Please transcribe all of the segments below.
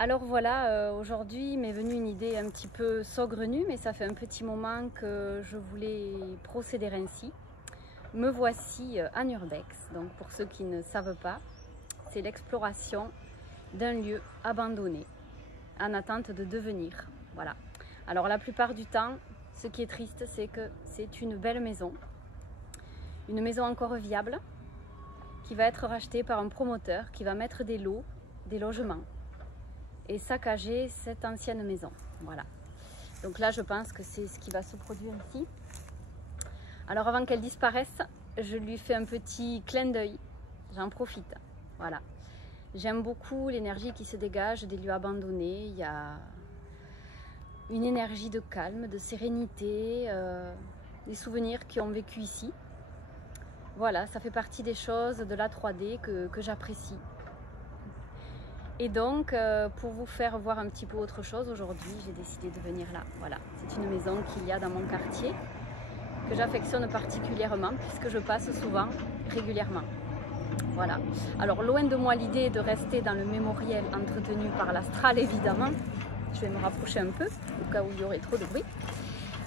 Alors voilà, aujourd'hui m'est venue une idée un petit peu saugrenue, mais ça fait un petit moment que je voulais procéder ainsi. Me voici à Urbex. Donc pour ceux qui ne savent pas, c'est l'exploration d'un lieu abandonné en attente de devenir. Voilà. Alors la plupart du temps, ce qui est triste, c'est que c'est une belle maison. Une maison encore viable, qui va être rachetée par un promoteur qui va mettre des lots, des logements et saccager cette ancienne maison. Voilà. Donc là, je pense que c'est ce qui va se produire ici. Alors avant qu'elle disparaisse, je lui fais un petit clin d'œil. J'en profite. Voilà. J'aime beaucoup l'énergie qui se dégage des lieux abandonnés. Il y a une énergie de calme, de sérénité, des souvenirs qui ont vécu ici. Voilà, ça fait partie des choses de la 3D que j'apprécie. Et donc, pour vous faire voir un petit peu autre chose, aujourd'hui, j'ai décidé de venir là. Voilà, c'est une maison qu'il y a dans mon quartier, que j'affectionne particulièrement, puisque je passe souvent, régulièrement. Voilà. Alors, loin de moi l'idée de rester dans le mémoriel entretenu par l'astral, évidemment. Je vais me rapprocher un peu, au cas où il y aurait trop de bruit.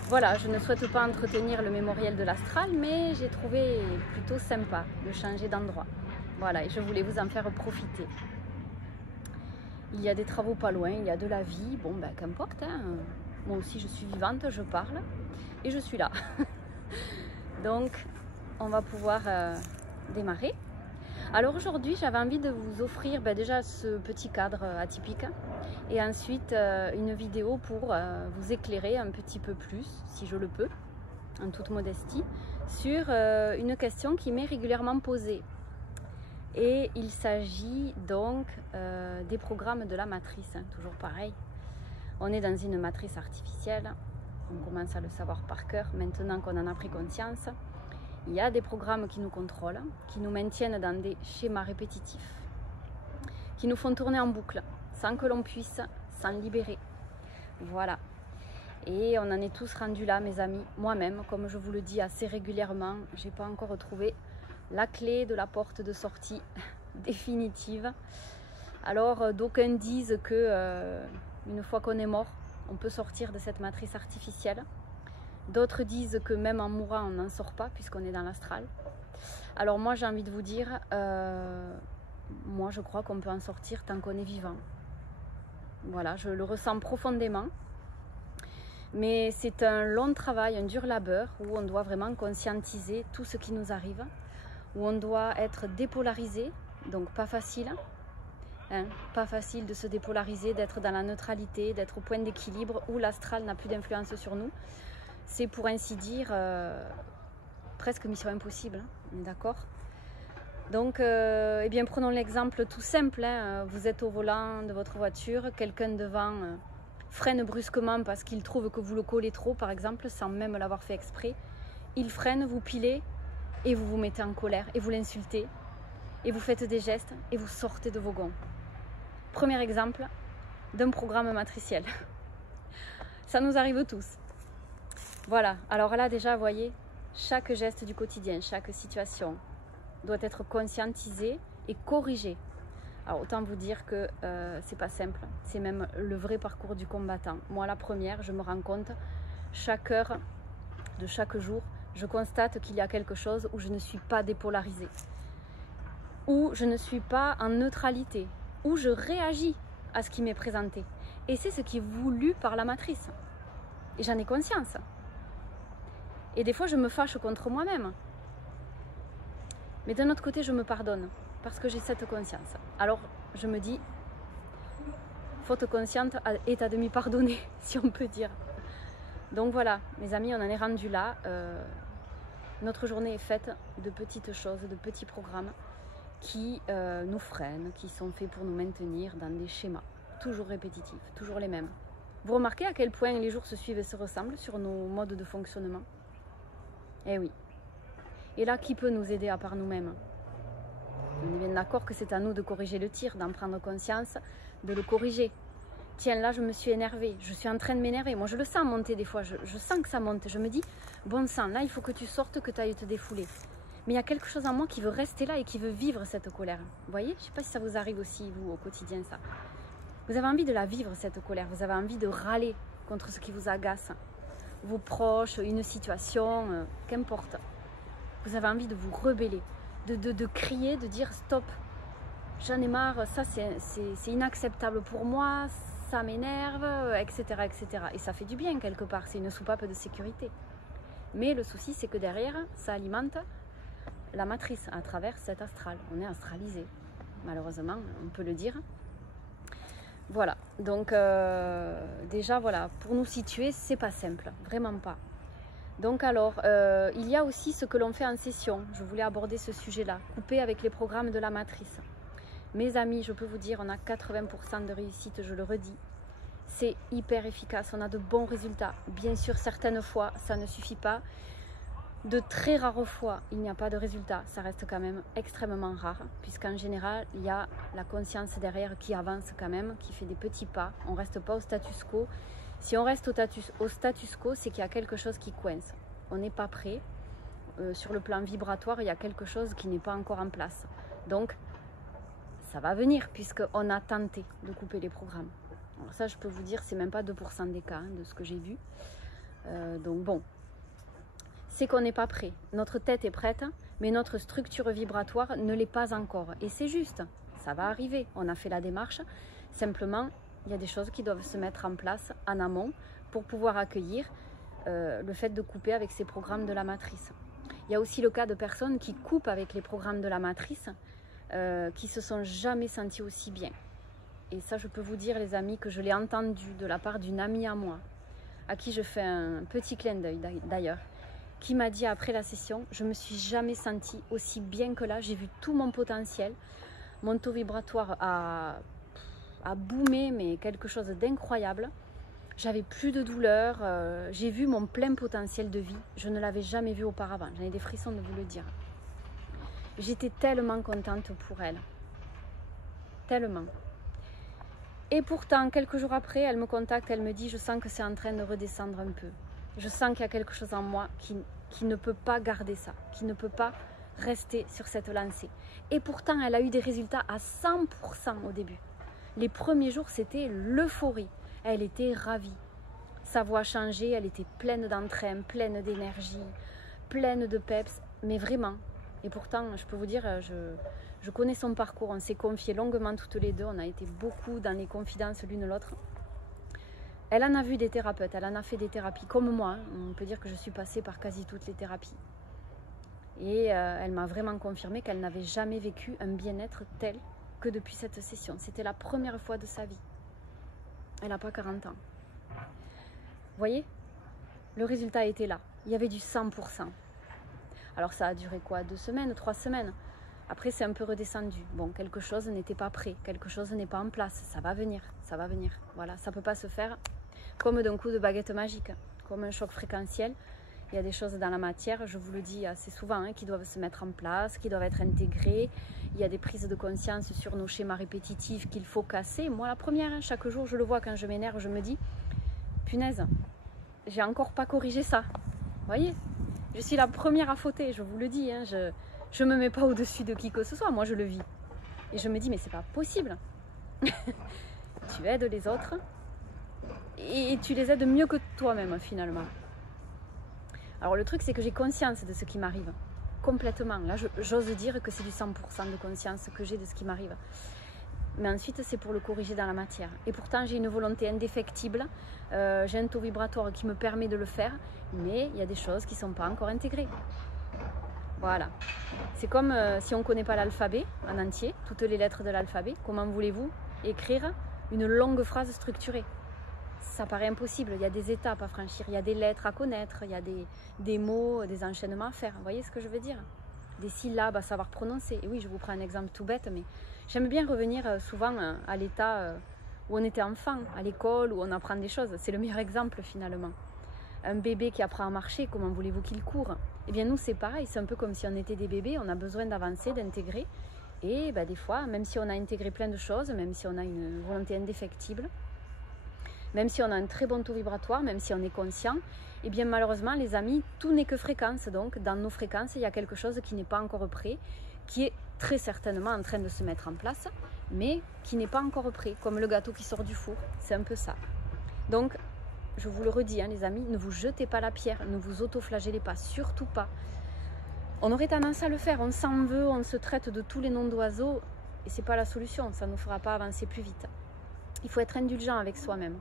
Voilà, je ne souhaite pas entretenir le mémoriel de l'astral, mais j'ai trouvé plutôt sympa de changer d'endroit. Voilà, et je voulais vous en faire profiter. Il y a des travaux pas loin, il y a de la vie, bon ben qu'importe, hein. Moi aussi je suis vivante, je parle et je suis là. Donc on va pouvoir démarrer. Alors aujourd'hui j'avais envie de vous offrir déjà ce petit cadre atypique et ensuite une vidéo pour vous éclairer un petit peu plus, si je le peux, en toute modestie, sur une question qui m'est régulièrement posée. Et il s'agit donc des programmes de la matrice, hein, toujours pareil. On est dans une matrice artificielle, on commence à le savoir par cœur, maintenant qu'on en a pris conscience. Il y a des programmes qui nous contrôlent, qui nous maintiennent dans des schémas répétitifs, qui nous font tourner en boucle, sans que l'on puisse s'en libérer. Voilà. Et on en est tous rendus là, mes amis. Moi-même, comme je vous le dis assez régulièrement, je n'ai pas encore trouvé la clé de la porte de sortie définitive. Alors d'aucuns disent que une fois qu'on est mort, on peut sortir de cette matrice artificielle. D'autres disent que même en mourant, on n'en sort pas puisqu'on est dans l'astral. Alors moi j'ai envie de vous dire, moi je crois qu'on peut en sortir tant qu'on est vivant. Voilà, je le ressens profondément. Mais c'est un long travail, un dur labeur où on doit vraiment conscientiser tout ce qui nous arrive, où on doit être dépolarisé, donc pas facile, hein, pas facile de se dépolariser, d'être dans la neutralité, d'être au point d'équilibre où l'astral n'a plus d'influence sur nous. C'est pour ainsi dire presque mission impossible, hein, on est d'accord? Donc, eh bien, prenons l'exemple tout simple, hein, vous êtes au volant de votre voiture, quelqu'un devant freine brusquement parce qu'il trouve que vous le collez trop, par exemple, sans même l'avoir fait exprès. Il freine, vous pilez, et vous vous mettez en colère, et vous l'insultez, et vous faites des gestes, et vous sortez de vos gonds. Premier exemple d'un programme matriciel. Ça nous arrive tous. Voilà, alors là déjà, vous voyez, chaque geste du quotidien, chaque situation doit être conscientisé et corrigé. Alors autant vous dire que c'est pas simple, c'est même le vrai parcours du combattant. Moi la première, je me rends compte, chaque heure de chaque jour, je constate qu'il y a quelque chose où je ne suis pas dépolarisée, où je ne suis pas en neutralité, où je réagis à ce qui m'est présenté. Et c'est ce qui est voulu par la matrice. Et j'en ai conscience. Et des fois, je me fâche contre moi-même. Mais d'un autre côté, je me pardonne parce que j'ai cette conscience. Alors, je me dis, faute consciente est à demi pardonnée, si on peut dire. Donc voilà, mes amis, on en est rendu là. Notre journée est faite de petites choses, de petits programmes qui nous freinent, qui sont faits pour nous maintenir dans des schémas toujours répétitifs, toujours les mêmes. Vous remarquez à quel point les jours se suivent et se ressemblent sur nos modes de fonctionnement? Eh oui. Et là, qui peut nous aider à part nous-mêmes? On est bien d'accord que c'est à nous de corriger le tir, d'en prendre conscience, de le corriger. Tiens, là, je me suis énervée, je suis en train de m'énerver. Moi, je le sens monter des fois, je sens que ça monte. Je me dis, bon sang, là, il faut que tu sortes, que tu ailles te défouler. Mais il y a quelque chose en moi qui veut rester là et qui veut vivre cette colère. Vous voyez? Je ne sais pas si ça vous arrive aussi, vous, au quotidien, ça. Vous avez envie de la vivre, cette colère. Vous avez envie de râler contre ce qui vous agace. Vos proches, une situation, qu'importe. Vous avez envie de vous rebeller, de crier, de dire stop. J'en ai marre, ça c'est inacceptable pour moi, ça m'énerve, etc., etc. Et ça fait du bien quelque part, c'est une soupape de sécurité. Mais le souci, c'est que derrière, ça alimente la matrice à travers cet astral. On est astralisé, malheureusement, on peut le dire. Voilà, donc déjà, voilà, pour nous situer, c'est pas simple, vraiment pas. Donc alors, il y a aussi ce que l'on fait en session. Je voulais aborder ce sujet-là, couper avec les programmes de la matrice. Mes amis, je peux vous dire, on a 80% de réussite, je le redis. C'est hyper efficace, on a de bons résultats. Bien sûr, certaines fois, ça ne suffit pas. De très rares fois, il n'y a pas de résultat. Ça reste quand même extrêmement rare, puisqu'en général, il y a la conscience derrière qui avance quand même, qui fait des petits pas. On ne reste pas au status quo. Si on reste au status quo, c'est qu'il y a quelque chose qui coince. On n'est pas prêt. Sur le plan vibratoire, il y a quelque chose qui n'est pas encore en place. Donc, ça va venir, puisqu'on a tenté de couper les programmes. Alors ça, je peux vous dire, c'est même pas 2% des cas de ce que j'ai vu. Donc bon, c'est qu'on n'est pas prêt. Notre tête est prête, mais notre structure vibratoire ne l'est pas encore. Et c'est juste, ça va arriver. On a fait la démarche. Simplement, il y a des choses qui doivent se mettre en place en amont pour pouvoir accueillir le fait de couper avec ces programmes de la matrice. Il y a aussi le cas de personnes qui coupent avec les programmes de la matrice, qui se sont jamais sentis aussi bien. Et ça, je peux vous dire, les amis, que je l'ai entendu de la part d'une amie à moi, à qui je fais un petit clin d'œil d'ailleurs, qui m'a dit après la session, je me suis jamais sentie aussi bien que là, j'ai vu tout mon potentiel, mon taux vibratoire a boomé, mais quelque chose d'incroyable. J'avais plus de douleur, j'ai vu mon plein potentiel de vie, je ne l'avais jamais vu auparavant, j'en ai des frissons de vous le dire. J'étais tellement contente pour elle, tellement. Et pourtant, quelques jours après, elle me contacte, elle me dit « Je sens que c'est en train de redescendre un peu. Je sens qu'il y a quelque chose en moi qui ne peut pas garder ça, qui ne peut pas rester sur cette lancée. » Et pourtant, elle a eu des résultats à 100% au début. Les premiers jours, c'était l'euphorie. Elle était ravie. Sa voix changeait, elle était pleine d'entrain, pleine d'énergie, pleine de peps, mais vraiment. Et pourtant, je peux vous dire, je connais son parcours, on s'est confié longuement toutes les deux, on a été beaucoup dans les confidences l'une l'autre. Elle en a vu des thérapeutes, elle en a fait des thérapies, comme moi, on peut dire que je suis passée par quasi toutes les thérapies. Et elle m'a vraiment confirmé qu'elle n'avait jamais vécu un bien-être tel que depuis cette session. C'était la première fois de sa vie. Elle n'a pas 40 ans. Vous voyez, le résultat était là, il y avait du 100%. Alors ça a duré quoi? 2 semaines, 3 semaines. Après c'est un peu redescendu. Bon, quelque chose n'était pas prêt, quelque chose n'est pas en place. Ça va venir, ça va venir. Voilà, ça ne peut pas se faire comme d'un coup de baguette magique, comme un choc fréquentiel. Il y a des choses dans la matière, je vous le dis assez souvent, qui doivent se mettre en place, qui doivent être intégrées. Il y a des prises de conscience sur nos schémas répétitifs qu'il faut casser. Moi la première, chaque jour je le vois quand je m'énerve, je me dis, punaise, j'ai encore pas corrigé ça. Vous voyez? Je suis la première à fauter, je vous le dis, je ne me mets pas au-dessus de qui que ce soit, moi je le vis. Et je me dis, mais c'est pas possible. Tu aides les autres et tu les aides mieux que toi-même finalement. Alors le truc, c'est que j'ai conscience de ce qui m'arrive, complètement. Là, j'ose dire que c'est du 100% de conscience que j'ai de ce qui m'arrive. Mais ensuite, c'est pour le corriger dans la matière. Et pourtant, j'ai une volonté indéfectible, j'ai un taux vibratoire qui me permet de le faire, mais il y a des choses qui ne sont pas encore intégrées. Voilà. C'est comme si on ne connaît pas l'alphabet en entier, toutes les lettres de l'alphabet, comment voulez-vous écrire une longue phrase structurée? Ça paraît impossible, il y a des étapes à franchir, il y a des lettres à connaître, il y a des mots, des enchaînements à faire. Vous voyez ce que je veux dire? Des syllabes à savoir prononcer. Et oui, je vous prends un exemple tout bête, mais j'aime bien revenir souvent à l'état où on était enfant, à l'école, où on apprend des choses. C'est le meilleur exemple finalement. Un bébé qui apprend à marcher, comment voulez-vous qu'il court? Eh bien nous c'est pareil, c'est un peu comme si on était des bébés, on a besoin d'avancer, d'intégrer. Et des fois, même si on a intégré plein de choses, même si on a une volonté indéfectible, même si on a un très bon taux vibratoire, même si on est conscient, eh bien malheureusement les amis, tout n'est que fréquence. Donc dans nos fréquences, il y a quelque chose qui n'est pas encore prêt, qui est très certainement en train de se mettre en place, mais qui n'est pas encore prêt, comme le gâteau qui sort du four, c'est un peu ça. Donc, je vous le redis, hein, les amis, ne vous jetez pas la pierre, ne vous autoflagellez pas, surtout pas. On aurait tendance à le faire, on s'en veut, on se traite de tous les noms d'oiseaux, et c'est pas la solution, ça ne nous fera pas avancer plus vite. Il faut être indulgent avec soi-même,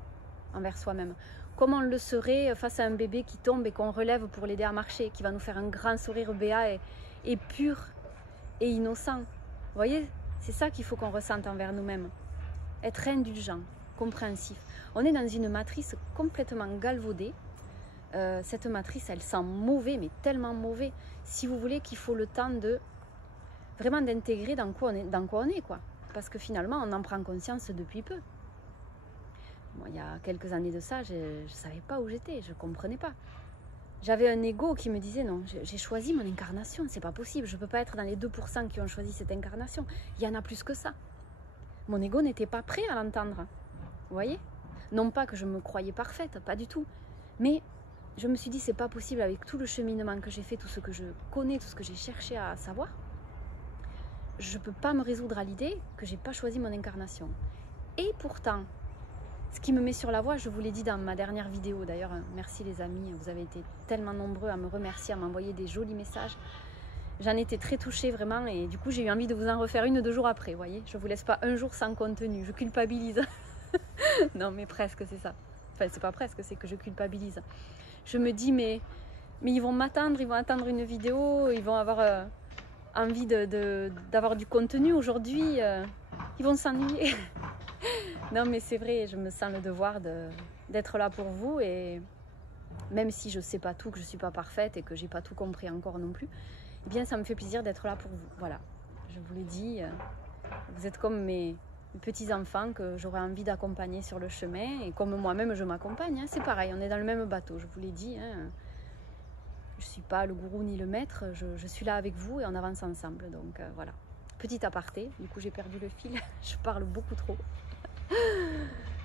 envers soi-même. Comme on le serait face à un bébé qui tombe et qu'on relève pour l'aider à marcher, qui va nous faire un grand sourire béat et pur et innocent. Vous voyez, c'est ça qu'il faut qu'on ressente envers nous-mêmes. Être indulgent, compréhensif. On est dans une matrice complètement galvaudée. Cette matrice, elle sent mauvais, mais tellement mauvais. Si vous voulez qu'il faut le temps de vraiment d'intégrer dans quoi on est, quoi. Parce que finalement, on en prend conscience depuis peu. Moi, il y a quelques années de ça, je ne savais pas où j'étais, je ne comprenais pas. J'avais un ego qui me disait non, j'ai choisi mon incarnation, c'est pas possible, je ne peux pas être dans les 2% qui ont choisi cette incarnation. Il y en a plus que ça. Mon ego n'était pas prêt à l'entendre. Vous voyez? Non pas que je me croyais parfaite, pas du tout. Mais je me suis dit, c'est pas possible avec tout le cheminement que j'ai fait, tout ce que je connais, tout ce que j'ai cherché à savoir. Je ne peux pas me résoudre à l'idée que je n'ai pas choisi mon incarnation. Et pourtant, ce qui me met sur la voie, je vous l'ai dit dans ma dernière vidéo, d'ailleurs, merci les amis, vous avez été tellement nombreux à me remercier, à m'envoyer des jolis messages. J'en étais très touchée vraiment et du coup j'ai eu envie de vous en refaire une 2 jours après, vous voyez. Je ne vous laisse pas un jour sans contenu, je culpabilise. Non mais presque c'est ça. Enfin c'est pas presque, c'est que je culpabilise. Je me dis mais ils vont m'attendre, ils vont attendre une vidéo, ils vont avoir envie d'avoir du contenu aujourd'hui, ils vont s'ennuyer. Non mais c'est vrai, je me sens le devoir d'être là pour vous et même si je ne sais pas tout, que je ne suis pas parfaite et que j'ai pas tout compris encore non plus, eh bien ça me fait plaisir d'être là pour vous. Voilà, je vous l'ai dit, vous êtes comme mes petits-enfants que j'aurais envie d'accompagner sur le chemin et comme moi-même je m'accompagne, hein, c'est pareil, on est dans le même bateau, je vous l'ai dit. Hein. Je ne suis pas le gourou ni le maître, je suis là avec vous et on avance ensemble. Donc voilà, petit aparté, du coup j'ai perdu le fil, je parle beaucoup trop.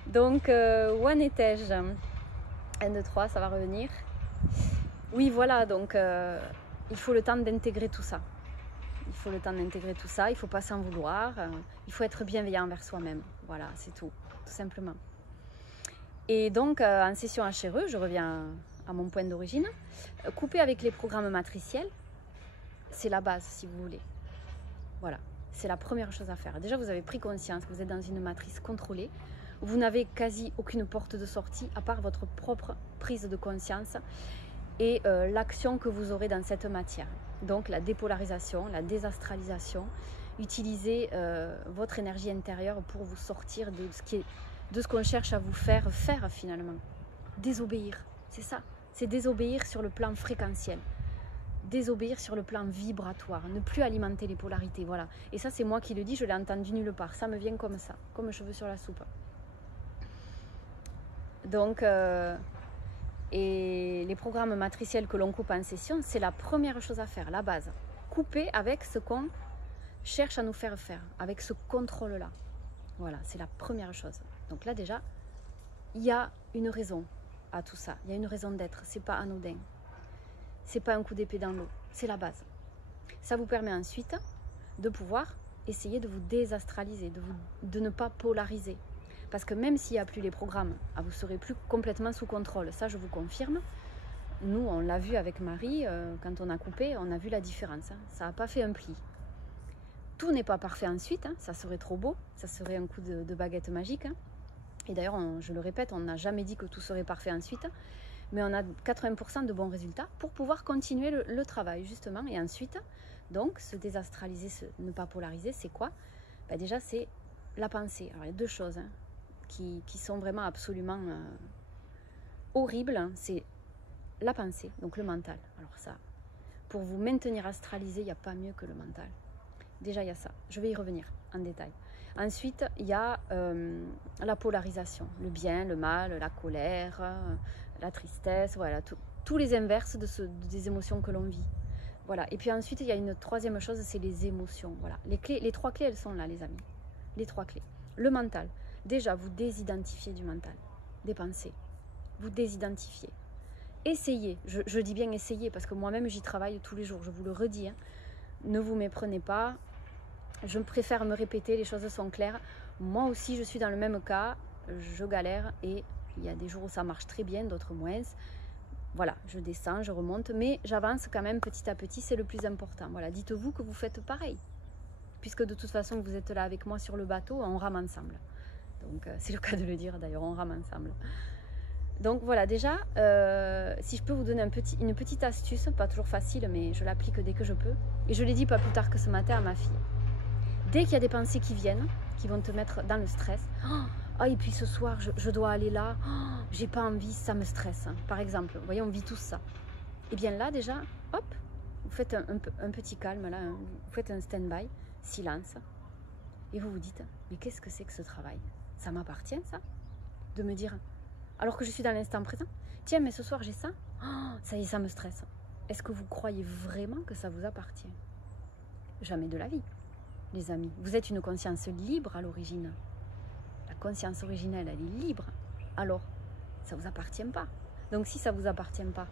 Donc, où en étais-je? 1, 2, 3, ça va revenir. Oui, voilà, donc il faut le temps d'intégrer tout ça. Il faut le temps d'intégrer tout ça, il ne faut pas s'en vouloir, il faut être bienveillant envers soi-même. Voilà, c'est tout simplement. Et donc, en session HRE, je reviens à mon point d'origine, couper avec les programmes matriciels, c'est la base, si vous voulez. Voilà. C'est la première chose à faire. Déjà, vous avez pris conscience que vous êtes dans une matrice contrôlée. Vous n'avez quasi aucune porte de sortie à part votre propre prise de conscience et l'action que vous aurez dans cette matière. Donc, la dépolarisation, la désastralisation. Utilisez votre énergie intérieure pour vous sortir de ce qu'on cherche à vous faire finalement. Désobéir, c'est ça. C'est désobéir sur le plan fréquentiel. Désobéir sur le plan vibratoire, ne plus alimenter les polarités, voilà. Et ça, c'est moi qui le dis, je l'ai entendu nulle part. Ça me vient comme ça, comme cheveux sur la soupe. Donc, et les programmes matriciels que l'on coupe en session, c'est la première chose à faire, la base. Couper avec ce qu'on cherche à nous faire, avec ce contrôle-là. Voilà, c'est la première chose. Donc là, déjà, il y a une raison à tout ça. Il y a une raison d'être, c'est pas anodin. C'est pas un coup d'épée dans l'eau, c'est la base. Ça vous permet ensuite de pouvoir essayer de vous désastraliser, de ne pas polariser. Parce que même s'il n'y a plus les programmes, vous ne serez plus complètement sous contrôle. Ça, je vous confirme. Nous, on l'a vu avec Marie, quand on a coupé, on a vu la différence. Hein. Ça n'a pas fait un pli. Tout n'est pas parfait ensuite, hein. Ça serait trop beau, ça serait un coup de baguette magique. Hein. Et d'ailleurs, je le répète, on n'a jamais dit que tout serait parfait ensuite. Mais on a 80% de bons résultats pour pouvoir continuer le travail, justement. Et ensuite, donc, se désastraliser, ne pas polariser, c'est quoi? Ben déjà, c'est la pensée. Alors, il y a 2 choses hein, qui sont vraiment absolument horribles. Hein. C'est la pensée, donc le mental. Alors ça, pour vous maintenir astralisé, il n'y a pas mieux que le mental. Déjà, il y a ça. Je vais y revenir en détail. Ensuite, il y a la polarisation. Le bien, le mal, la colère, la tristesse, voilà, tous les inverses des émotions que l'on vit. Voilà. Et puis ensuite, il y a une troisième chose, c'est les émotions. Voilà. Les 3 clés, elles sont là, les amis. Les 3 clés. Le mental. Déjà, vous désidentifiez du mental, des pensées. Vous désidentifiez. Essayez. Je dis bien essayez, parce que moi-même, j'y travaille tous les jours. Je vous le redis. Hein. Ne vous méprenez pas. Je préfère me répéter, les choses sont claires. Moi aussi, je suis dans le même cas, je galère et il y a des jours où ça marche très bien, d'autres moins. Voilà, je descends, je remonte, mais j'avance quand même petit à petit, c'est le plus important. Voilà, dites-vous que vous faites pareil, puisque de toute façon, vous êtes là avec moi sur le bateau, on rame ensemble. Donc, c'est le cas de le dire d'ailleurs, on rame ensemble. Donc voilà, déjà, si je peux vous donner une petite astuce, pas toujours facile, mais je l'applique dès que je peux. Et je l'ai dit pas plus tard que ce matin à ma fille. Dès qu'il y a des pensées qui viennent, qui vont te mettre dans le stress, oh, et puis ce soir, je dois aller là, oh, j'ai pas envie, ça me stresse. Par exemple, vous voyez, on vit tous ça. Et bien là, déjà, hop, vous faites un petit calme, là, vous faites un stand-by, silence, et vous vous dites, mais qu'est-ce que c'est que ce travail? Ça m'appartient, ça? De me dire, alors que je suis dans l'instant présent, tiens, mais ce soir, j'ai ça, oh, ça y est, ça me stresse. Est-ce que vous croyez vraiment que ça vous appartient? Jamais de la vie. Les amis, vous êtes une conscience libre à l'origine. La conscience originelle, elle est libre. Alors, ça ne vous appartient pas. Donc, si ça ne vous appartient pas,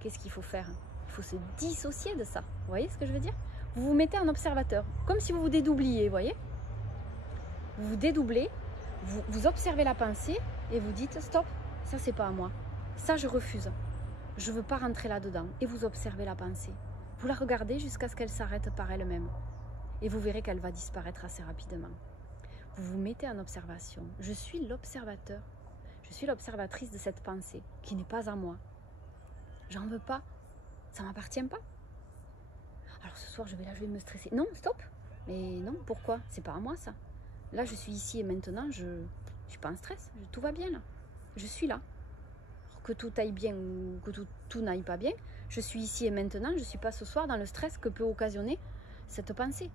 qu'est-ce qu'il faut faire? Il faut se dissocier de ça. Vous voyez ce que je veux dire? Vous vous mettez en observateur, comme si vous vous dédoubliez, vous voyez? Vous vous dédoublez, vous observez la pensée et vous dites, stop, ça c'est pas à moi. Ça, je refuse. Je ne veux pas rentrer là-dedans. Et vous observez la pensée. Vous la regardez jusqu'à ce qu'elle s'arrête par elle-même. Et vous verrez qu'elle va disparaître assez rapidement. Vous vous mettez en observation. Je suis l'observateur. Je suis l'observatrice de cette pensée qui n'est pas à moi. J'en veux pas. Ça ne m'appartient pas. Alors ce soir, je vais me stresser. Non, stop. Mais non, pourquoi? C'est pas à moi ça. Là, je suis ici et maintenant, je suis pas en stress. Tout va bien là. Je suis là. Alors que tout aille bien ou que tout n'aille pas bien, je suis ici et maintenant. Je ne suis pas ce soir dans le stress que peut occasionner cette pensée.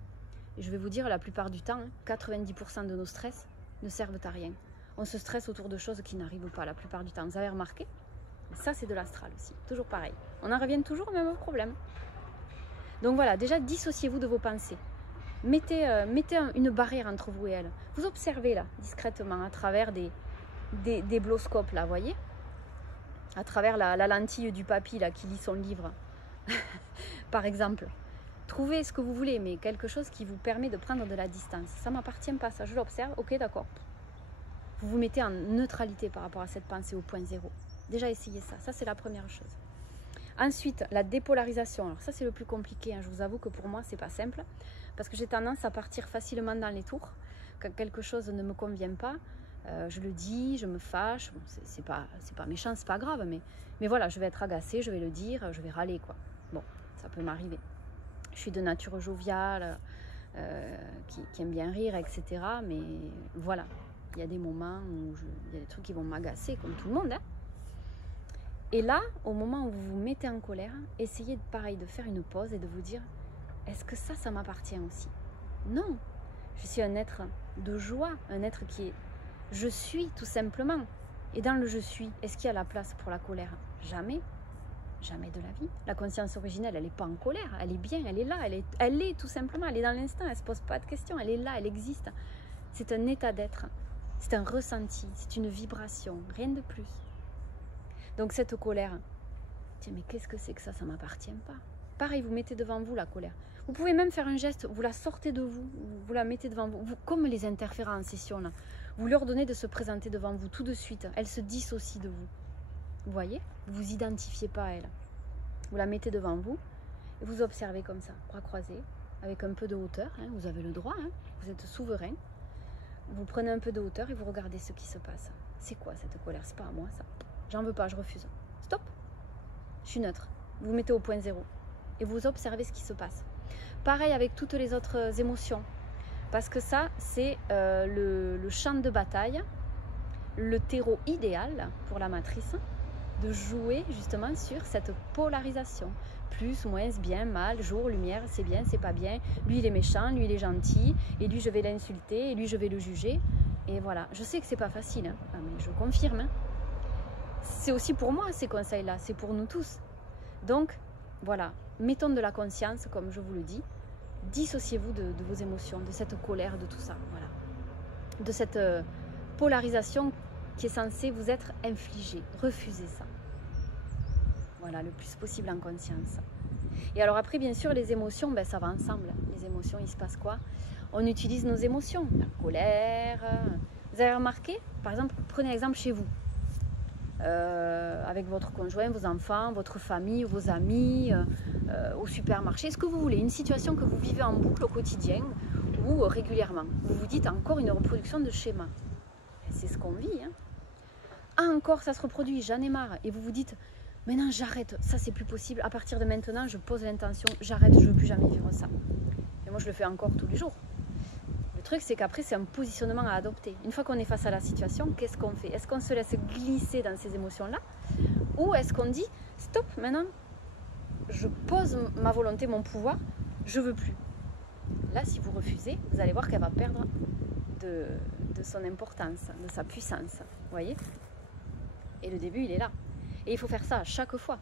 Et je vais vous dire, la plupart du temps, 90% de nos stress ne servent à rien. On se stresse autour de choses qui n'arrivent pas la plupart du temps. Vous avez remarqué? Ça, c'est de l'astral aussi. Toujours pareil. On en revient toujours au même problème. Donc voilà, déjà, dissociez-vous de vos pensées. Mettez une barrière entre vous et elles. Vous observez là, discrètement, à travers des bloscopes, là, vous voyez? À travers la lentille du papy, là, qui lit son livre. Par exemple. Trouvez ce que vous voulez, mais quelque chose qui vous permet de prendre de la distance. Ça ne m'appartient pas, ça, je l'observe, ok, d'accord. Vous vous mettez en neutralité par rapport à cette pensée au point zéro. Déjà, essayez ça, ça c'est la première chose. Ensuite, la dépolarisation. Alors ça, c'est le plus compliqué, hein. Je vous avoue que pour moi, c'est pas simple, parce que j'ai tendance à partir facilement dans les tours. Quand quelque chose ne me convient pas, je le dis, je me fâche. Bon, c'est pas méchant, c'est pas grave, mais voilà, je vais être agacée, je vais le dire, je vais râler, quoi. Bon, ça peut m'arriver. Je suis de nature joviale, qui aime bien rire, etc. Mais voilà, il y a des moments où il y a des trucs qui vont m'agacer, comme tout le monde. Hein. Et là, au moment où vous vous mettez en colère, essayez pareil de faire une pause et de vous dire, est-ce que ça m'appartient aussi? Non, je suis un être de joie, un être qui est je suis tout simplement. Et dans le je suis, est-ce qu'il y a la place pour la colère? Jamais. Jamais de la vie. La conscience originelle, elle n'est pas en colère, elle est bien, elle est là, elle est tout simplement, elle est dans l'instant, elle ne se pose pas de questions, elle est là, elle existe. C'est un état d'être, c'est un ressenti, c'est une vibration, rien de plus. Donc cette colère, tiens, mais qu'est-ce que c'est que ça ne m'appartient pas? Pareil, vous mettez devant vous la colère. Vous pouvez même faire un geste, vous la sortez de vous, vous la mettez devant vous, comme les interférents en session là. Vous leur donnez de se présenter devant vous tout de suite, elle se dissocie de vous. Vous voyez? Vous vous identifiez pas à elle. Vous la mettez devant vous et vous observez comme ça, bras croisés, avec un peu de hauteur. Hein, vous avez le droit, hein, vous êtes souverain. Vous prenez un peu de hauteur et vous regardez ce qui se passe. C'est quoi cette colère? C'est pas à moi ça. J'en veux pas, je refuse. Stop. Je suis neutre. Vous vous mettez au point zéro et vous observez ce qui se passe. Pareil avec toutes les autres émotions. Parce que ça, c'est le champ de bataille, le terreau idéal pour la matrice, de jouer justement sur cette polarisation. Plus, moins, bien, mal, jour, lumière, c'est bien, c'est pas bien. Lui, il est méchant, lui, il est gentil. Et lui, je vais l'insulter, et lui, je vais le juger. Et voilà, je sais que c'est pas facile, hein. Ah, mais je confirme. Hein. C'est aussi pour moi, ces conseils-là, c'est pour nous tous. Donc, voilà, mettons de la conscience, comme je vous le dis. Dissociez-vous de vos émotions, de cette colère, de tout ça. Voilà. De cette polarisation qui est censée vous être infligée. Refusez ça. Voilà, le plus possible en conscience. Et alors après, bien sûr, les émotions, ben, ça va ensemble. Les émotions, il se passe quoi? On utilise nos émotions, la colère. Vous avez remarqué, par exemple, prenez l'exemple chez vous. Avec votre conjoint, vos enfants, votre famille, vos amis, au supermarché, ce que vous voulez, une situation que vous vivez en boucle au quotidien ou régulièrement. Vous vous dites encore une reproduction de schéma. C'est ce qu'on vit. Hein. Ah, encore, ça se reproduit, j'en ai marre. Et vous vous dites, maintenant j'arrête, ça c'est plus possible. À partir de maintenant, je pose l'intention, j'arrête, je ne veux plus jamais vivre ça. Et moi, je le fais encore tous les jours. Le truc, c'est qu'après, c'est un positionnement à adopter. Une fois qu'on est face à la situation, qu'est-ce qu'on fait? Est-ce qu'on se laisse glisser dans ces émotions-là? Ou est-ce qu'on dit, stop, maintenant, je pose ma volonté, mon pouvoir, je veux plus. Là, si vous refusez, vous allez voir qu'elle va perdre de son importance, de sa puissance. Vous voyez? Et le début, il est là. Et il faut faire ça à chaque fois.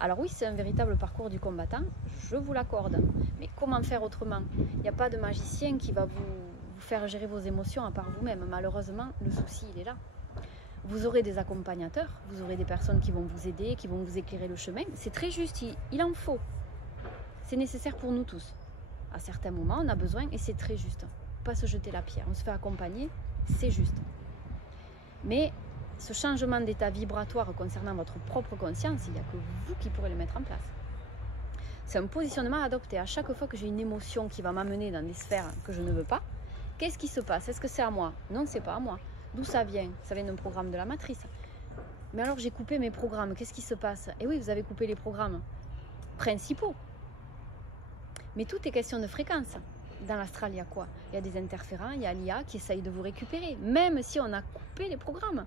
Alors oui, c'est un véritable parcours du combattant, je vous l'accorde. Mais comment faire autrement? Il n'y a pas de magicien qui va vous faire gérer vos émotions à part vous-même. Malheureusement, le souci, il est là. Vous aurez des accompagnateurs, vous aurez des personnes qui vont vous aider, qui vont vous éclairer le chemin. C'est très juste, il en faut. C'est nécessaire pour nous tous. À certains moments, on a besoin et c'est très juste. Pas se jeter la pierre, on se fait accompagner, c'est juste. Mais ce changement d'état vibratoire concernant votre propre conscience, il n'y a que vous qui pourrez le mettre en place. C'est un positionnement à adopter. À chaque fois que j'ai une émotion qui va m'amener dans des sphères que je ne veux pas, qu'est-ce qui se passe? Est-ce que c'est à moi? Non, c'est pas à moi. D'où ça vient? Ça vient d'un programme de la matrice. Mais alors j'ai coupé mes programmes, qu'est-ce qui se passe? Et oui, vous avez coupé les programmes principaux. Mais tout est question de fréquence. Dans l'astral, il y a quoi? Il y a des interférents, il y a l'IA qui essaye de vous récupérer. Même si on a coupé les programmes,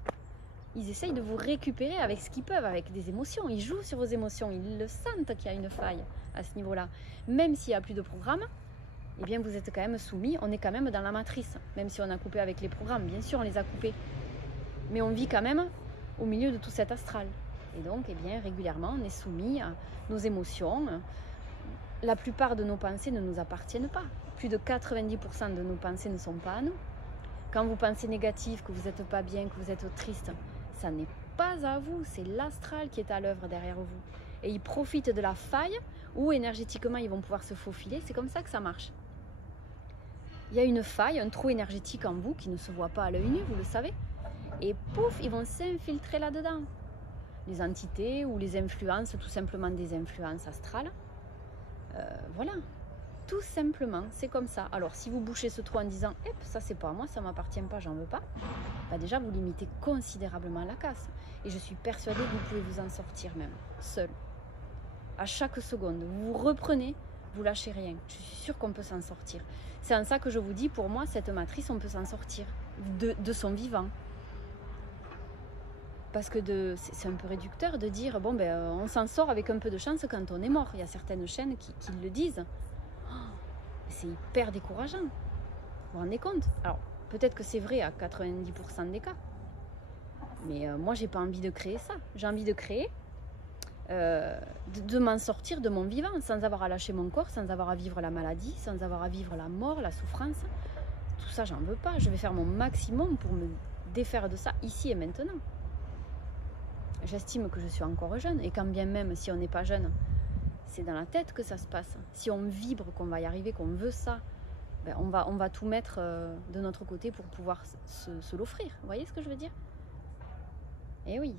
ils essayent de vous récupérer avec ce qu'ils peuvent, avec des émotions. Ils jouent sur vos émotions, ils le sentent qu'il y a une faille à ce niveau-là. Même s'il n'y a plus de programme, eh bien vous êtes quand même soumis, on est quand même dans la matrice. Même si on a coupé avec les programmes, bien sûr on les a coupés. Mais on vit quand même au milieu de tout cet astral. Et donc, eh bien, régulièrement, on est soumis à nos émotions. La plupart de nos pensées ne nous appartiennent pas. Plus de 90% de nos pensées ne sont pas à nous. Quand vous pensez négatif, que vous n'êtes pas bien, que vous êtes triste, ça n'est pas à vous, c'est l'astral qui est à l'œuvre derrière vous. Et ils profitent de la faille où énergétiquement ils vont pouvoir se faufiler. C'est comme ça que ça marche. Il y a une faille, un trou énergétique en vous qui ne se voit pas à l'œil nu, vous le savez. Et pouf, ils vont s'infiltrer là-dedans. Les entités ou les influences, tout simplement des influences astrales. Voilà, tout simplement, c'est comme ça. Alors si vous bouchez ce trou en disant « ça c'est pas à moi, ça m'appartient pas, j'en veux pas », bah déjà vous limitez considérablement la casse. Et je suis persuadée que vous pouvez vous en sortir même, seul. À chaque seconde, vous reprenez, vous lâchez rien. Je suis sûre qu'on peut s'en sortir. C'est en ça que je vous dis, pour moi, cette matrice, on peut s'en sortir de son vivant. Parce que c'est un peu réducteur de dire, bon, ben, on s'en sort avec un peu de chance quand on est mort. Il y a certaines chaînes qui le disent. Oh, c'est hyper décourageant. Vous vous rendez compte? Alors, peut-être que c'est vrai à 90% des cas. Mais moi, j'ai pas envie de créer ça. J'ai envie de créer, de m'en sortir de mon vivant, sans avoir à lâcher mon corps, sans avoir à vivre la maladie, sans avoir à vivre la mort, la souffrance. Tout ça, j'en veux pas. Je vais faire mon maximum pour me défaire de ça ici et maintenant. J'estime que je suis encore jeune, et quand bien même si on n'est pas jeune, c'est dans la tête que ça se passe. Si on vibre qu'on va y arriver, qu'on veut ça, ben on va tout mettre de notre côté pour pouvoir se l'offrir. Vous voyez ce que je veux dire? Et oui,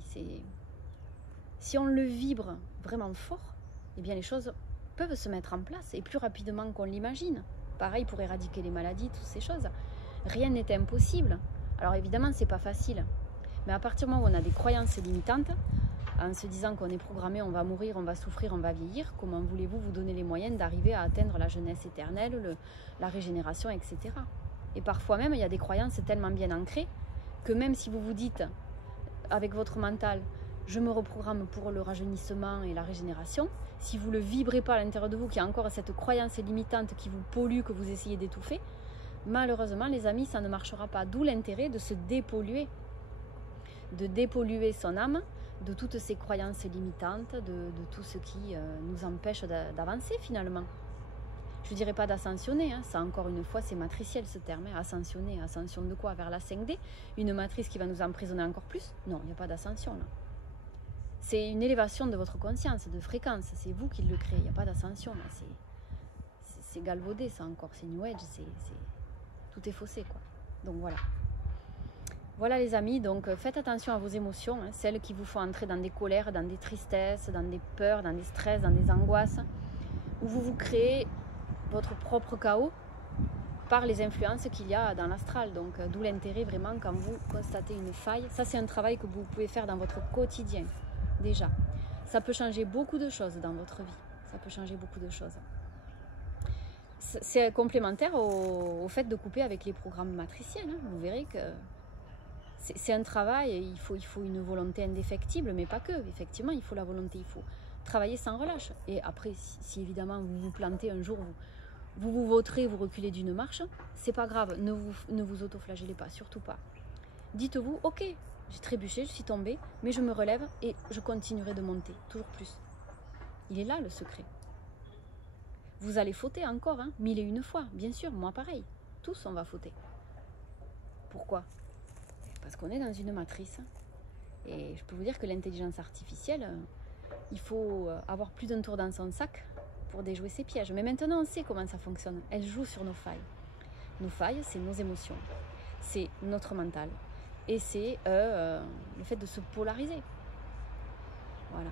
si on le vibre vraiment fort, eh bien les choses peuvent se mettre en place, et plus rapidement qu'on l'imagine. Pareil pour éradiquer les maladies, toutes ces choses. Rien n'est impossible. Alors évidemment, c'est pas facile. Mais à partir du moment où on a des croyances limitantes, en se disant qu'on est programmé, on va mourir, on va souffrir, on va vieillir, comment voulez-vous vous donner les moyens d'arriver à atteindre la jeunesse éternelle, la régénération, etc. Et parfois même, il y a des croyances tellement bien ancrées que même si vous vous dites, avec votre mental, je me reprogramme pour le rajeunissement et la régénération, si vous ne le vibrez pas à l'intérieur de vous, qu'il y a encore cette croyance limitante qui vous pollue, que vous essayez d'étouffer, malheureusement, les amis, ça ne marchera pas. D'où l'intérêt de se dépolluer. De dépolluer son âme de toutes ces croyances limitantes, de tout ce qui nous empêche d'avancer finalement. Je ne dirais pas d'ascensionner, hein. Ça encore une fois c'est matriciel ce terme, hein. Ascensionner, ascension de quoi? Vers la 5D? Une matrice qui va nous emprisonner encore plus? Non, il n'y a pas d'ascension là. C'est une élévation de votre conscience, de fréquence. C'est vous qui le créez. Il n'y a pas d'ascension. C'est galvaudé, ça encore. C'est New Age. Tout est faussé, quoi. Donc voilà. Voilà les amis, donc faites attention à vos émotions, hein, celles qui vous font entrer dans des colères, dans des tristesses, dans des peurs, dans des stress, dans des angoisses, où vous vous créez votre propre chaos par les influences qu'il y a dans l'astral. Donc d'où l'intérêt vraiment quand vous constatez une faille. Ça c'est un travail que vous pouvez faire dans votre quotidien déjà. Ça peut changer beaucoup de choses dans votre vie. Ça peut changer beaucoup de choses. C'est complémentaire au fait de couper avec les programmes matriciels. Hein. Vous verrez que c'est un travail, il faut une volonté indéfectible, mais pas que. Effectivement, il faut la volonté, il faut travailler sans relâche. Et après, si évidemment vous vous plantez un jour, vous vautrez, vous reculez d'une marche, c'est pas grave, ne vous autoflagellez pas, surtout pas. Dites-vous, ok, j'ai trébuché, je suis tombée, mais je me relève et je continuerai de monter, toujours plus. Il est là le secret. Vous allez fauter encore, hein, 1001 fois, bien sûr, moi pareil. Tous on va fauter. Pourquoi ? Parce qu'on est dans une matrice. Et je peux vous dire que l'intelligence artificielle, il faut avoir plus d'un tour dans son sac pour déjouer ses pièges. Mais maintenant, on sait comment ça fonctionne. Elle joue sur nos failles. Nos failles, c'est nos émotions. C'est notre mental. Et c'est le fait de se polariser. Voilà.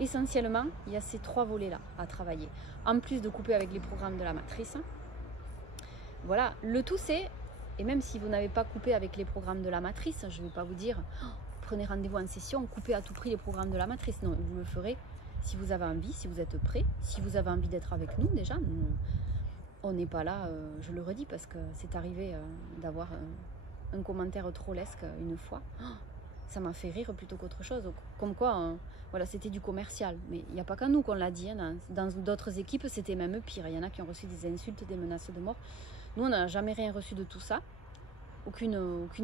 Essentiellement, il y a ces 3 volets-là à travailler. En plus de couper avec les programmes de la matrice. Voilà. Le tout, c'est... Et même si vous n'avez pas coupé avec les programmes de la matrice, je ne vais pas vous dire oh, prenez rendez-vous en session, coupez à tout prix les programmes de la matrice. Non, vous le ferez si vous avez envie, si vous êtes prêt, si vous avez envie d'être avec nous déjà. Nous, on n'est pas là, je le redis, parce que c'est arrivé d'avoir un commentaire trollesque une fois. Oh, ça m'a fait rire plutôt qu'autre chose. Donc, comme quoi, voilà, c'était du commercial. Mais il n'y a pas qu'à nous qu'on l'a dit. Hein. Dans d'autres équipes, c'était même pire. Il y en a qui ont reçu des insultes, des menaces de mort. Nous, on n'a jamais rien reçu de tout ça. Aucune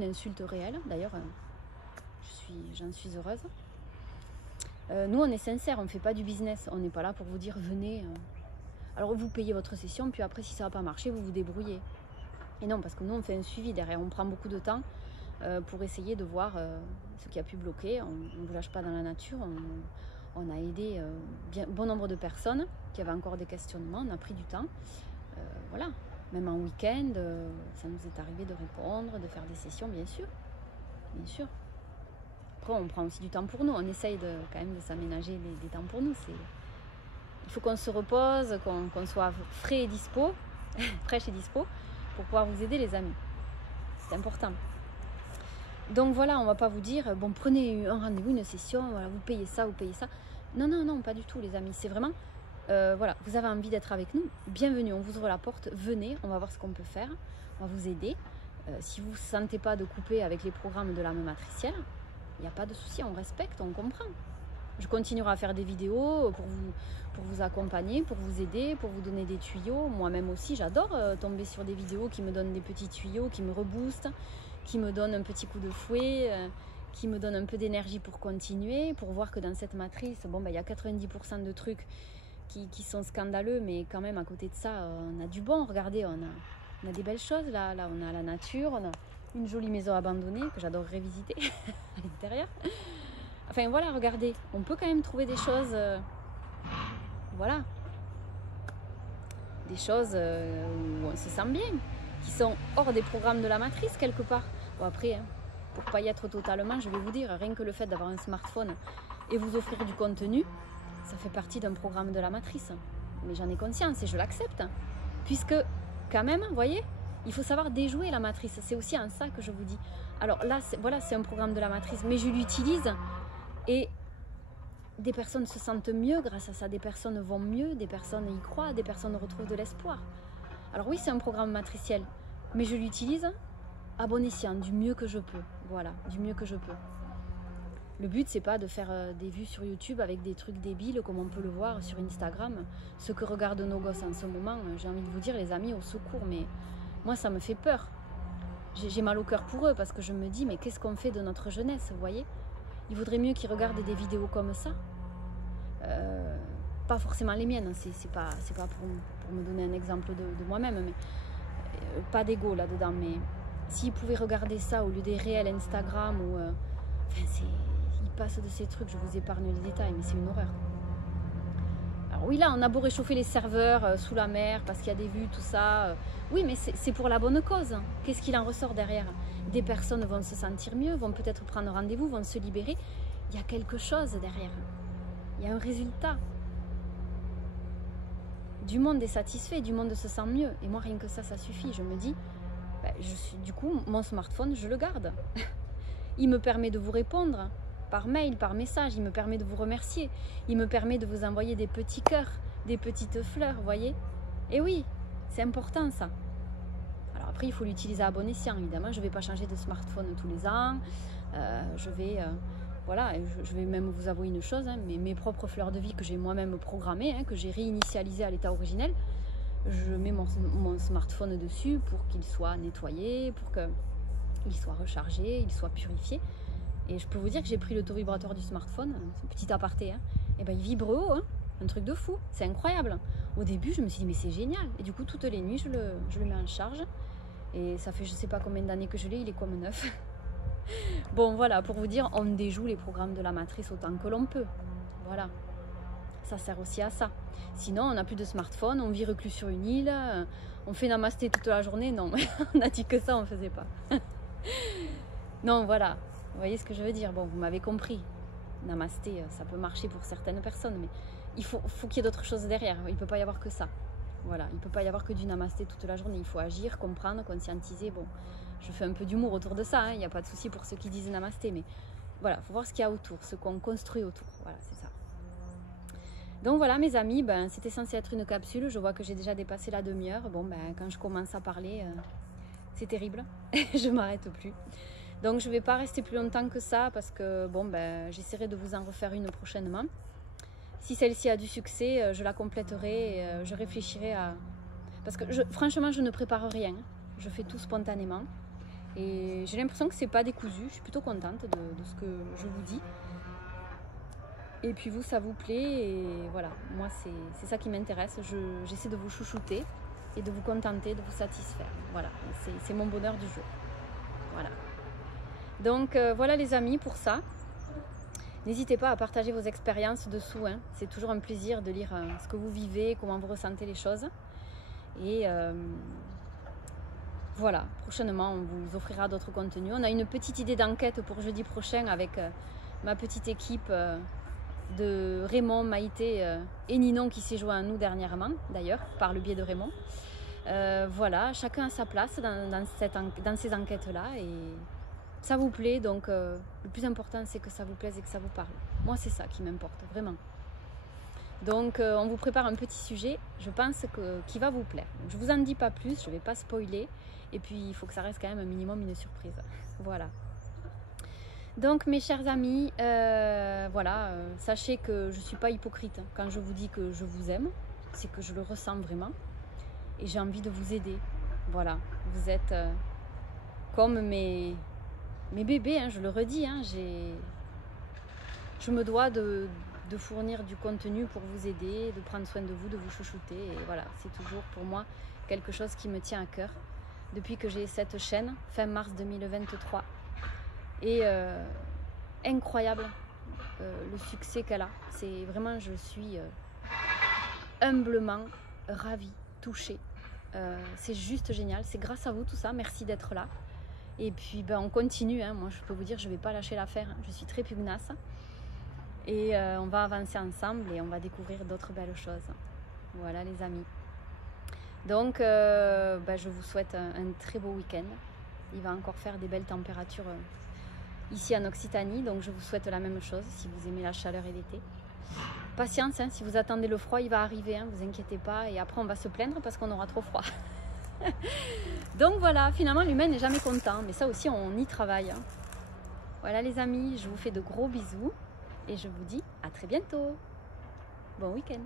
insulte réelle. D'ailleurs, j'en suis heureuse. Nous, on est sincères, on ne fait pas du business. On n'est pas là pour vous dire, venez. Alors, vous payez votre session, puis après, si ça ne va pas marcher, vous vous débrouillez. Et non, parce que nous, on fait un suivi derrière. On prend beaucoup de temps pour essayer de voir ce qui a pu bloquer. On ne vous lâche pas dans la nature. On a aidé bon nombre de personnes qui avaient encore des questionnements. On a pris du temps. Voilà. Même en week-end, ça nous est arrivé de répondre, de faire des sessions, bien sûr. Bien sûr. Après, on prend aussi du temps pour nous. On essaye quand même de s'aménager des temps pour nous. Il faut qu'on se repose, qu'on soit frais et dispo, fraîche et dispo, pour pouvoir vous aider, les amis. C'est important. Donc voilà, on ne va pas vous dire, bon, prenez un rendez-vous, une session, voilà, vous payez ça, vous payez ça. Non, non, non, pas du tout, les amis. C'est vraiment... voilà, vous avez envie d'être avec nous, bienvenue, on vous ouvre la porte, venez, on va voir ce qu'on peut faire, on va vous aider. Si vous ne sentez pas de couper avec les programmes de l'âme matricielle, il n'y a pas de souci, on respecte, on comprend. Je continuerai à faire des vidéos pour vous accompagner, pour vous aider, pour vous donner des tuyaux. Moi-même aussi, j'adore tomber sur des vidéos qui me donnent des petits tuyaux, qui me reboostent, qui me donnent un petit coup de fouet, qui me donnent un peu d'énergie pour continuer, pour voir que dans cette matrice, bon, il y a 90% de trucs qui sont scandaleux, mais quand même à côté de ça, on a du bon. Regardez, on a des belles choses là, on a la nature, on a une jolie maison abandonnée que j'adorerais visiter à l'intérieur. Enfin voilà, regardez, on peut quand même trouver des choses, voilà, des choses où on se sent bien, qui sont hors des programmes de la matrice quelque part. Bon après, hein, pour pas y être totalement, je vais vous dire, rien que le fait d'avoir un smartphone et vous offrir du contenu, ça fait partie d'un programme de la matrice. Mais j'en ai conscience et je l'accepte. Puisque, quand même, vous voyez, il faut savoir déjouer la matrice. C'est aussi en ça que je vous dis. Alors là, voilà, c'est un programme de la matrice, mais je l'utilise et des personnes se sentent mieux grâce à ça. Des personnes vont mieux, des personnes y croient, des personnes retrouvent de l'espoir. Alors oui, c'est un programme matriciel, mais je l'utilise à bon escient, du mieux que je peux. Voilà, du mieux que je peux. Le but, c'est pas de faire des vues sur YouTube avec des trucs débiles comme on peut le voir sur Instagram. Ce que regardent nos gosses en ce moment, j'ai envie de vous dire, les amis, au secours, mais moi, ça me fait peur. J'ai mal au cœur pour eux parce que je me dis, mais qu'est-ce qu'on fait de notre jeunesse, vous voyez? Il vaudrait mieux qu'ils regardent des vidéos comme ça. Pas forcément les miennes, c'est pas pour me donner un exemple de moi-même, mais pas d'ego là-dedans. Mais s'ils pouvaient regarder ça au lieu des réels Instagram, ou, enfin, il passe de ces trucs, je vous épargne les détails, mais c'est une horreur. Alors oui, là, on a beau réchauffer les serveurs sous la mer parce qu'il y a des vues, tout ça. Oui, mais c'est pour la bonne cause. Qu'est-ce qu'il en ressort derrière? Des personnes vont se sentir mieux, vont peut-être prendre rendez-vous, vont se libérer. Il y a quelque chose derrière. Il y a un résultat. Du monde est satisfait, du monde se sent mieux. Et moi, rien que ça suffit. Je me dis, ben, du coup, mon smartphone, je le garde. Il me permet de vous répondre par mail, par message. Il me permet de vous remercier. Il me permet de vous envoyer des petits cœurs, des petites fleurs, vous voyez. Et oui, c'est important ça. Alors après, il faut l'utiliser à bon escient, évidemment. Je ne vais pas changer de smartphone tous les ans. Voilà, je vais même vous avouer une chose, hein, mes propres fleurs de vie que j'ai moi-même programmées, hein, que j'ai réinitialisées à l'état originel, je mets mon smartphone dessus pour qu'il soit nettoyé, pour qu'il soit rechargé, il soit purifié. Et je peux vous dire que j'ai pris le taux vibratoire du smartphone, c'est un petit aparté, hein, et ben il vibre haut, hein, un truc de fou, c'est incroyable. Au début, je me suis dit mais c'est génial, et du coup toutes les nuits je le mets en charge, et ça fait je sais pas combien d'années que je l'ai, il est comme neuf. Bon voilà, pour vous dire, on déjoue les programmes de la matrice autant que l'on peut. Voilà, ça sert aussi à ça. Sinon, on n'a plus de smartphone, on vit reclus sur une île, on fait namasté toute la journée. Non, on a dit que ça, on ne faisait pas. Non, voilà, vous voyez ce que je veux dire. Bon, vous m'avez compris. Namasté, ça peut marcher pour certaines personnes, mais il faut qu'il y ait d'autres choses derrière. Il ne peut pas y avoir que ça. Voilà, il ne peut pas y avoir que du namasté toute la journée. Il faut agir, comprendre, conscientiser. Bon, je fais un peu d'humour autour de ça, hein. Il n'y a pas de souci pour ceux qui disent namasté, mais voilà, il faut voir ce qu'il y a autour, ce qu'on construit autour. Voilà, c'est ça. Donc voilà, mes amis, ben, c'était censé être une capsule. Je vois que j'ai déjà dépassé la demi-heure. Bon, ben, quand je commence à parler, c'est terrible. Je ne m'arrête plus. Donc, je ne vais pas rester plus longtemps que ça parce que bon, ben, j'essaierai de vous en refaire une prochainement. Si celle-ci a du succès, je la compléterai et je réfléchirai à... Parce que franchement, je ne prépare rien. Je fais tout spontanément. Et j'ai l'impression que c'est pas décousu. Je suis plutôt contente de ce que je vous dis. Et puis vous, ça vous plaît. Et voilà, moi, c'est ça qui m'intéresse. J'essaie de vous chouchouter et de vous contenter, de vous satisfaire. Voilà, c'est mon bonheur du jour. Voilà. Donc, voilà les amis pour ça. N'hésitez pas à partager vos expériences dessous, hein. C'est toujours un plaisir de lire ce que vous vivez, comment vous ressentez les choses. Et voilà, prochainement, on vous offrira d'autres contenus. On a une petite idée d'enquête pour jeudi prochain avec ma petite équipe de Raymond, Maïté et Ninon qui s'est joint à nous dernièrement, d'ailleurs, par le biais de Raymond. Voilà, chacun a sa place dans ces enquêtes-là et ça vous plaît. Donc, le plus important, c'est que ça vous plaise et que ça vous parle. Moi, c'est ça qui m'importe, vraiment. Donc on vous prépare un petit sujet, je pense qui va vous plaire. Je ne vous en dis pas plus, je ne vais pas spoiler. Et puis il faut que ça reste quand même un minimum une surprise. Voilà. Donc mes chers amis, voilà, sachez que je ne suis pas hypocrite. Quand je vous dis que je vous aime, c'est que je le ressens vraiment. Et j'ai envie de vous aider. Voilà, vous êtes comme mes bébés, hein, je le redis. Hein, je me dois de fournir du contenu pour vous aider, de prendre soin de vous, de vous chouchouter. Et voilà, c'est toujours pour moi quelque chose qui me tient à cœur depuis que j'ai cette chaîne, fin mars 2023. Et incroyable le succès qu'elle a. C'est vraiment, je suis humblement ravie, touchée. C'est juste génial. C'est grâce à vous tout ça. Merci d'être là. Et puis ben, on continue. Hein. Moi, je peux vous dire, je ne vais pas lâcher l'affaire. Je suis très pugnace. Et on va avancer ensemble et on va découvrir d'autres belles choses. Voilà les amis. Donc je vous souhaite un très beau week-end. Il va encore faire des belles températures ici en Occitanie. Donc je vous souhaite la même chose si vous aimez la chaleur et l'été. Patience, hein, si vous attendez le froid, il va arriver, hein, vous inquiétez pas. Et après on va se plaindre parce qu'on aura trop froid. Donc voilà, finalement l'humain n'est jamais content. Mais ça aussi on y travaille. Hein. Voilà les amis, je vous fais de gros bisous. Et je vous dis à très bientôt. Bon week-end.